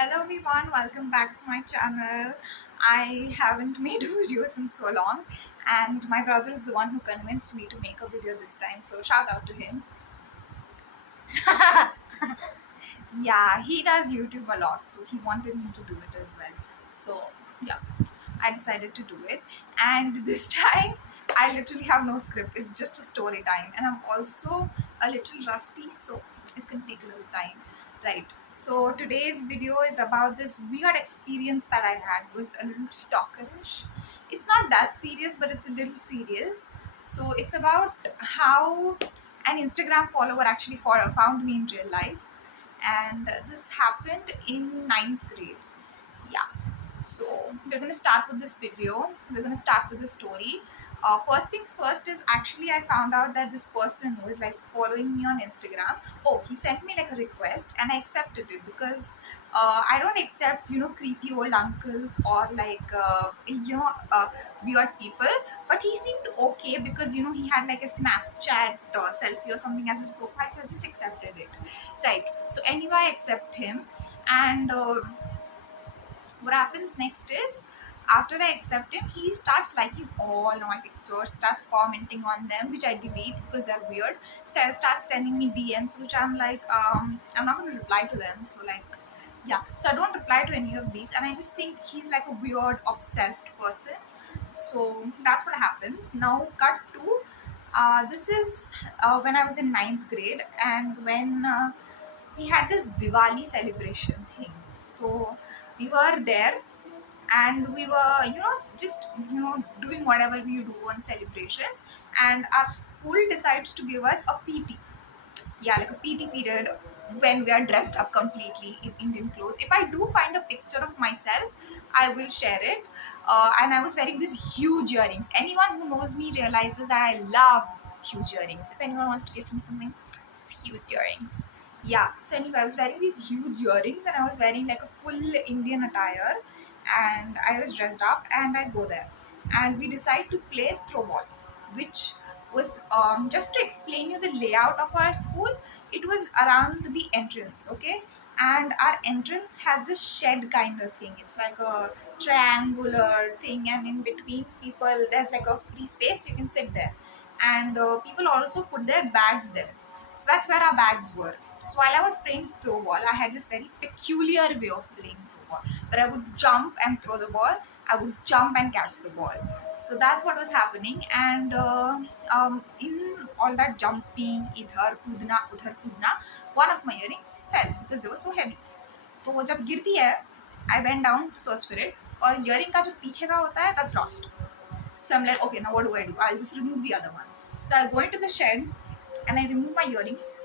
Hello everyone, welcome back to my channel. I haven't made a video since so long, and my brother is the one who convinced me to make a video this time, so shout out to him. Yeah, he does YouTube a lot, so he wanted me to do it as well. So yeah, I decided to do it, and this time I literally have no script. It's just a story time, and I'm also a little rusty, so it's gonna take a little time. Right. So today's video is about this weird experience that I had. It was a little stalkerish. It's not that serious, but it's a little serious. So it's about how an Instagram follower actually found me in real life, and this happened in ninth grade. Yeah, so we're gonna start with this video. We're gonna start with the story. First things first is actually I found out that this person was like following me on Instagram. Oh, he sent me like a request and I accepted it because I don't accept creepy old uncles or like weird people. But he seemed okay because he had like a Snapchat selfie or something as his profile, so I just accepted it. Right. So anyway, I accept him, and what happens next is after I accept him, he starts liking all my pictures, starts commenting on them, which I delete because they're weird. So I starts sending me DMs, which I'm like, I'm not going to reply to them. So like, yeah, so I don't reply to any of these, and I just think he's like a weird, obsessed person. So that's what happens. Now, cut to this is when I was in ninth grade, and when we had this Diwali celebration thing. So we were there and we were just doing whatever we do on celebrations, and our school decides to give us a PT. Yeah, like a PT period when we are dressed up completely in Indian clothes. If I do find a picture of myself, I will share it. And I was wearing these huge earrings. Anyone who knows me realizes that I love huge earrings. If anyone wants to give me something, it's huge earrings. Yeah, so anyway, I was wearing these huge earrings and I was wearing like a full Indian attire, and I was dressed up and I go there and we decide to play throw ball, which was just to explain you the layout of our school. It was around the entrance, okay, and our entrance has this shed kind of thing. It's like a triangular thing, and in between people there's like a free space, you can sit there, and people also put their bags there. So that's where our bags were. So while I was playing throw ball, I had this very peculiar way of playing throw ball, where I would jump and throw the ball, I would jump and catch the ball. So that's what was happening, and in all that jumping, idhar kudna udhar kudna, one of my earrings fell because they were so heavy. तो वो जब गिरती है, I went down to search for it, और earring का जो पीछे का होता है, that's lost. So I'm like, okay, now what do? I'll just remove the other one. So I go into the shed and I remove my earrings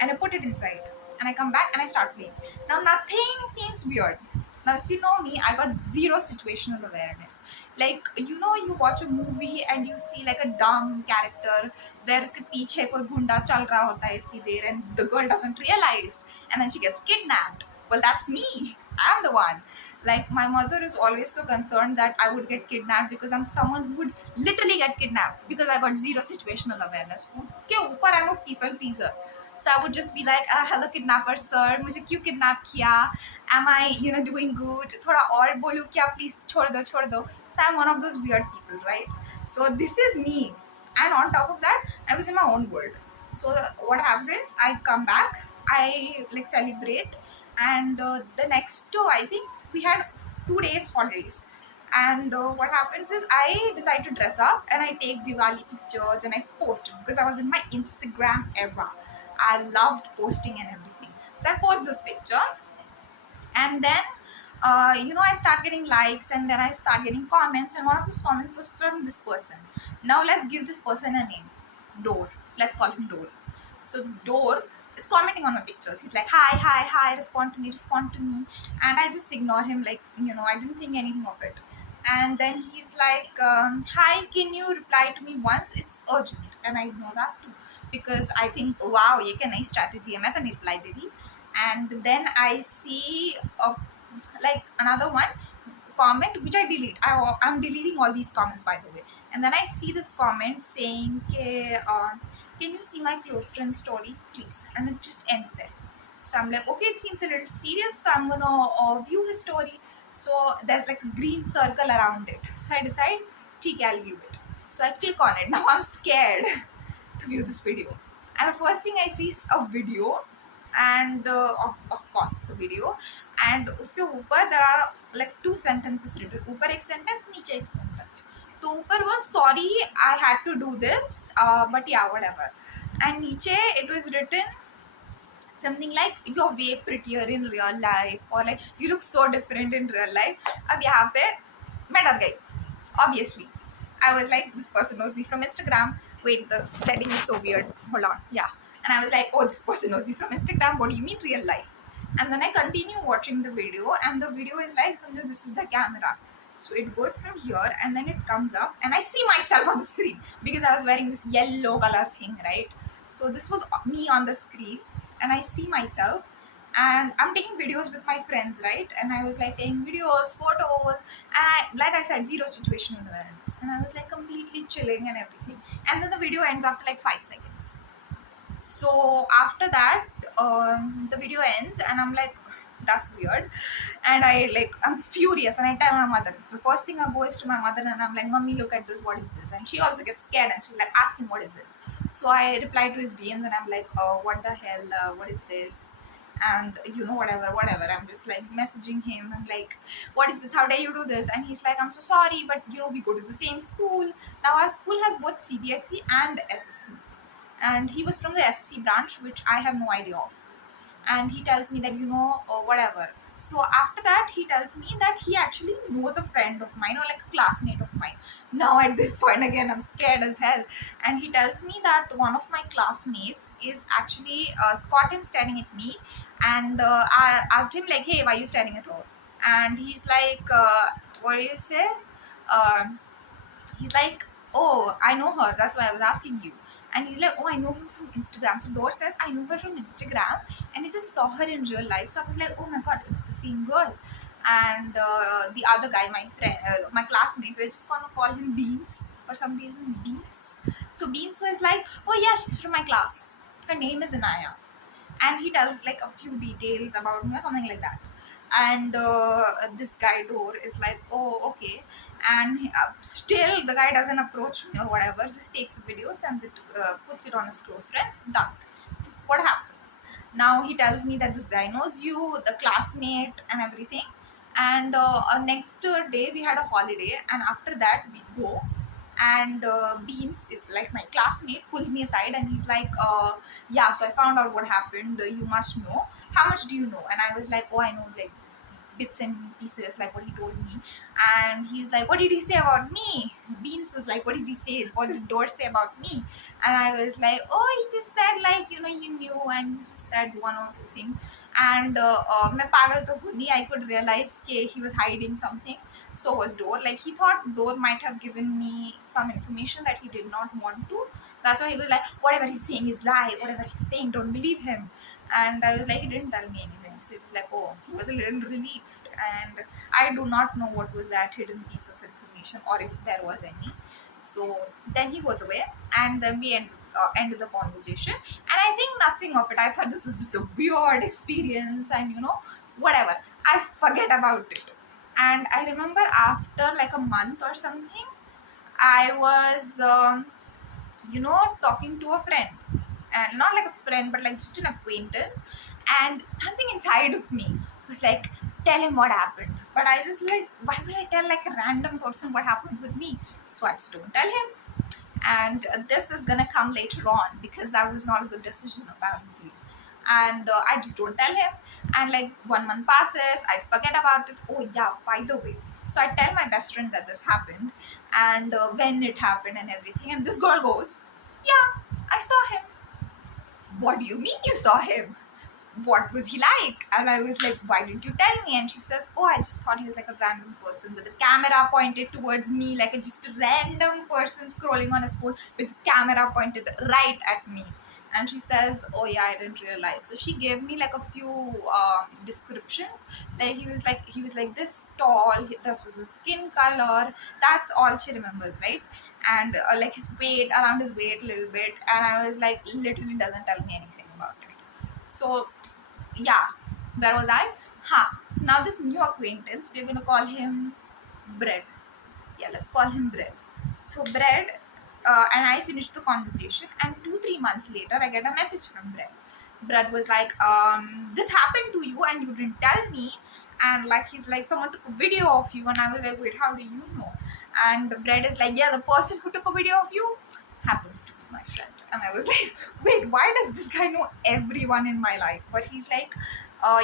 and I put it inside, and I come back and I start playing. Now nothing seems weird. Now if you know me, I got zero situational awareness. Like you watch a movie and you see like a dumb character where उसके पीछे कोई गुंडा चल रहा होता है इतनी देर, and the girl doesn't realize and then she gets kidnapped. Well, that's me. I'm the one. Like, my mother is always so concerned that I would get kidnapped because I'm someone who would literally get kidnapped because I got zero situational awareness. उसके ऊपर I'm a people pleaser. So I would just be like, hello kidnapper sir, मुझे क्यों kidnap किया? Am I doing good? थोड़ा और बोलूँ क्या? Please छोड़ दो. So I'm one of those weird people, right? So this is me, and on top of that, I was in my own world. So what happens? I come back, I like celebrate, and the next I think we had 2 days holidays, and what happens is I decide to dress up and I take Diwali pictures and I post it because I was in my Instagram era. I loved posting and everything, so I post this picture, and then I start getting likes, and then I start getting comments, and one of those comments was from this person. Now let's give this person a name. Door. Let's call him Door. So Door is commenting on my pictures. He's like, hi, respond to me, and I just ignore him, like I didn't think anything of it. And then he's like, hi, can you reply to me once, it's urgent, and I ignore that too because I think, wow, ये क्या नई strategy है, मैं तो नहीं reply दे रही. And then I see like another one comment which I delete. I'm deleting all these comments, by the way. And then I see this comment saying, can you see my close friend story, please? And it just ends there. So I'm like, okay, it seems a little serious, so I'm gonna view his story. So there's like a green circle around it, so I decide, ठीक है, I'll view it. So I click on it. Now I'm scared to view this video, and the first thing I see is a video, and of course it's a video, and उसके ऊपर there are like two sentences written. ऊपर एक sentence, नीचे एक sentence. तो ऊपर was, sorry I had to do this, but yeah, whatever. And नीचे it was written something like, you're way prettier in real life, or like you look so different in real life. अब यहाँ पे मैं डर गई, obviously. I was like, this person knows me from Instagram. Wait, the setting is so weird. Hold on. Yeah. And I was like, oh, this person knows me from Instagram. What do you mean real life? And then I continue watching the video, and the video is like, something, this is the camera. So it goes from here, and then it comes up, and I see myself on the screen because I was wearing this yellow color thing, right? So this was me on the screen, and I see myself, and I'm taking videos with my friends, right? And I was like taking videos, photos, and like I said, zero situational awareness, and I was like completely chilling and everything. And then the video ends after like 5 seconds. So after that, the video ends, and I'm like, that's weird. And I'm furious, and I tell my mother. The first thing I go is to my mother, and I'm like, Mommy, look at this, what is this? And she also gets scared, and she's like, ask him, what is this? So I reply to his DMs, and I'm like, oh, what the hell, what is this? And whatever, I'm just like messaging him. I'm like, what is this, how dare you do this? And he's like, I'm so sorry, but we go to the same school. Now our school has both CBSE and SSC, and he was from the SSC branch, which I have no idea of. And he tells me that whatever. So after that, he tells me that he actually knows a friend of mine, or like a classmate of mine. Now at this point again, I'm scared as hell. And he tells me that one of my classmates is actually caught him staring at me, and I asked him like, hey, why are you staring at her? And he's like, what do you say? He's like, oh, I know her, that's why I was asking you. And he's like, oh, I know her from Instagram. So Dor says, I know her from Instagram, and I just saw her in real life. So I was like, oh my god, it's the same girl. And the other guy, my friend, my classmate, we're just gonna call him Beans for some reason. Beans. So Beans was like, oh yeah, she's from my class, her name is Anaya. And he tells like a few details about me or something like that. And this guy Dor is like, oh, okay. And still the guy doesn't approach me or whatever, just takes the video, sends it, puts it on his close friends, done. This is what happens. Now he tells me that this guy knows you, the classmate and everything. And next day we had a holiday, and after that we go, and Beans is like my classmate, pulls me aside, and he's like, yeah, so I found out what happened, you must know, how much do you know? And I was like, oh, I know like bits and pieces, like what he told me. And he's like, what did he say about me? Beans was like, what did he say, what did Dor say about me? And I was like, oh, he just said like, you knew, and he just said one or two things. And मैं पागल तो हूँ नहीं, I could realize कि he was hiding something. So was Dor. Like he thought Dor might have given me some information that he did not want to. That's why he was like, whatever he's saying is lie, whatever he's saying, don't believe him. And I was like, he didn't tell me anything. So it was like, oh, he was a little relieved. And I do not know what was that hidden piece of information, or if there was any. So then he goes away, and then we end the conversation. And I think nothing of it. I thought this was just a weird experience, and whatever. I forget about it. And I remember after like a month or something, I was, talking to a friend. And not like a friend, but like just an acquaintance. And something inside of me was like, tell him what happened. But I just like, why would I tell like a random person what happened with me? So I just don't tell him. And this is gonna come later on, because that was not a good decision apparently. And I just don't tell him. And like 1 month passes, I forget about it. Oh yeah, by the way. So I tell my best friend that this happened, and when it happened and everything. And this girl goes, yeah, I saw him. What do you mean you saw him? What was he like? And I was like, why didn't you tell me? And she says, oh, I just thought he was like a random person with a camera pointed towards me, like just a random person scrolling on his phone with the camera pointed right at me. And she says, oh yeah, I didn't realize. So she gave me like a few descriptions. Like he was like this tall, this was his skin color. That's all she remembers, right? And like his weight, around his weight a little bit. And I was like, literally doesn't tell me anything about it. So yeah, where was I? So now this new acquaintance, we're gonna call him Bread. Yeah, let's call him Bread. So Bread and I finished the conversation, and 2-3 months later I get a message from Bread. Bread was like, this happened to you and you didn't tell me, and like he's like, someone took a video of you. And I was like, wait, how do you know? And Bread is like, yeah, the person who took a video of you happens to be my friend. And I was like, wait, why does this guy know everyone in my life? But he's like,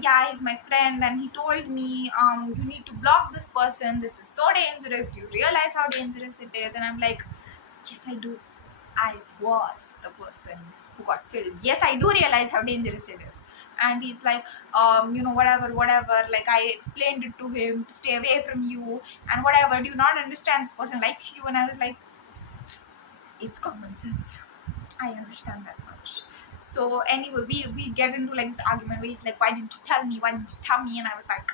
yeah, he's my friend, and he told me, you need to block this person, this is so dangerous, do you realize how dangerous it is? And I'm like, yes, I do. I was the person who got filmed. Yes, I do realize how dangerous it is. And he's like, whatever, like I explained it to him to stay away from you and whatever. Do you not understand? This person likes you. And I was like, it's common sense. I understand that much. So anyway, we get into like this argument where he's like, why didn't you tell me? Why didn't you tell me? And I was like,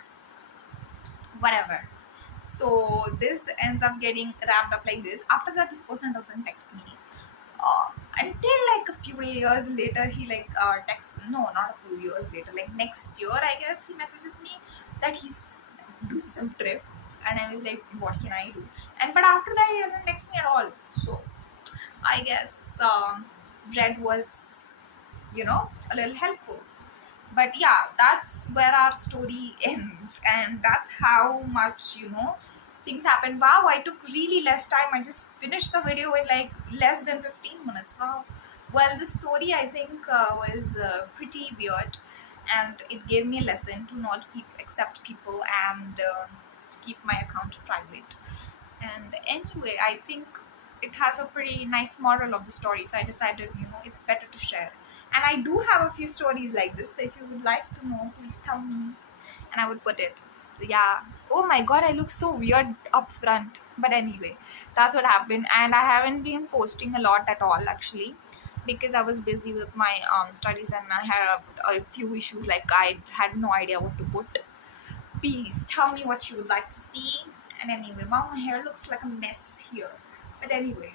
whatever. So this ends up getting wrapped up like this. After that, this person doesn't text me. Until like a few years later, he like texts. No, not a few years later. Like next year, I guess, he messages me that he's doing some trip. And I was like, what can I do? But after that, he doesn't text me at all. So I guess Red was, a little helpful. But yeah, that's where our story ends, and that's how much, things happen. Wow, I took really less time. I just finished the video in like less than 15 minutes. Wow. Well, this story, I think, was pretty weird, and it gave me a lesson to not accept people, and to keep my account private. And anyway, I think it has a pretty nice moral of the story, so I decided, it's better to share. And I do have a few stories like this, so if you would like to know, please tell me, and I would put it. Yeah. Oh my god, I look so weird up front. But anyway, that's what happened, and I haven't been posting a lot at all actually, because I was busy with my studies, and I had a few issues. Like I had no idea what to put. Please tell me what you would like to see. And anyway, wow, my hair looks like a mess here. But anyway,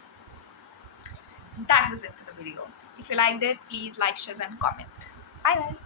that was it for the video. If you liked it, please like, share, and comment. Bye bye.